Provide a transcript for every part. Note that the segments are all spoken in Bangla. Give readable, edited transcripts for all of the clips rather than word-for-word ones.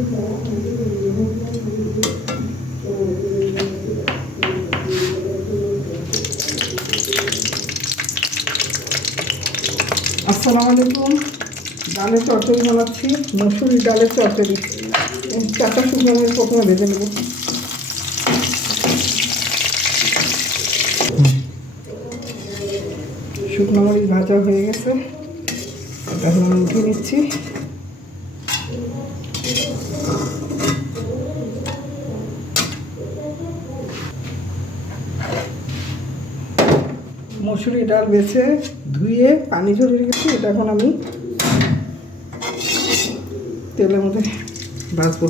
আসসালামু আলাইকুম। ডালের চচ্চড়ি বানাচ্ছি, মসুরি ডালের চচ্চড়ি। 4টা শুকনো মরিচ প্রথমে ভেজে নেব। শুকনো মরিচ ভাজা হয়ে গেছে, এটা এখন আমি উঠিয়ে নিচ্ছি। মসুরি ডাল বেছে ধুয়ে পানি ঝরিয়ে রেখেছি, এটা এখন আমি তেলের মধ্যে ভাজবো।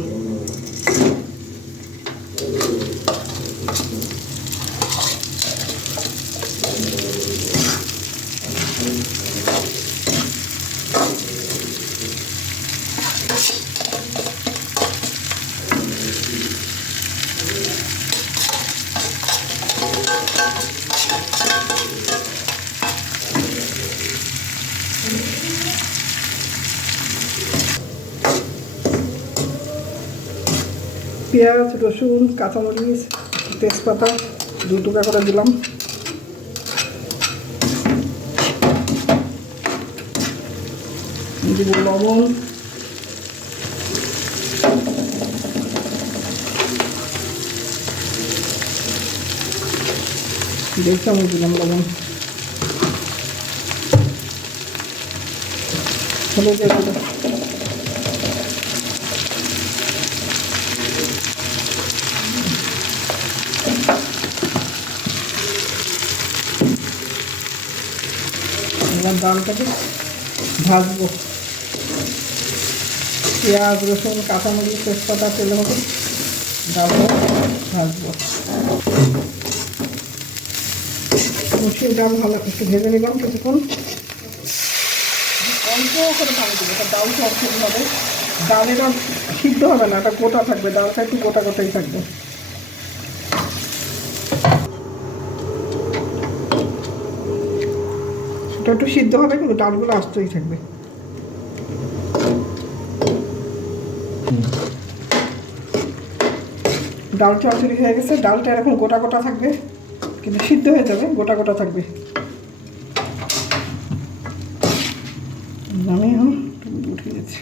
পেঁয়াজ, রসুন, কাঁচামরিচ, তেজপাতা 2 টুকরা করে দিলাম। দিব লবণ, 1.5 চামচ দিলাম লবণ। হলুদের গুঁড়ো, ডালটাকে ভাজবো। পেঁয়াজ, রসুন, কাঁচামরিচ, তেজপাতা তেলের মতো ডালটা ভাজবো। মসুর ডাল ভালো একটু ভেজে নিলাম কিছুক্ষণ। অল্প করে পানি দেবো, এটা ডাল চচ্চড়ি হবে। ডাল এটা সিদ্ধ হবে না, এটা গোটা থাকবে, ডালটা একটু গোটা গোটাই থাকবে। এটা একটু সিদ্ধ হবে কিন্তু ডালগুলো আস্তেই থাকবে। ডাল চচ্চড়ি হয়ে গেছে, ডালটা এরকম গোটা গোটা থাকবে কিন্তু সিদ্ধ হয়ে যাবে, গোটা গোটা থাকবে। আমি এখন উঠিয়ে দিচ্ছি।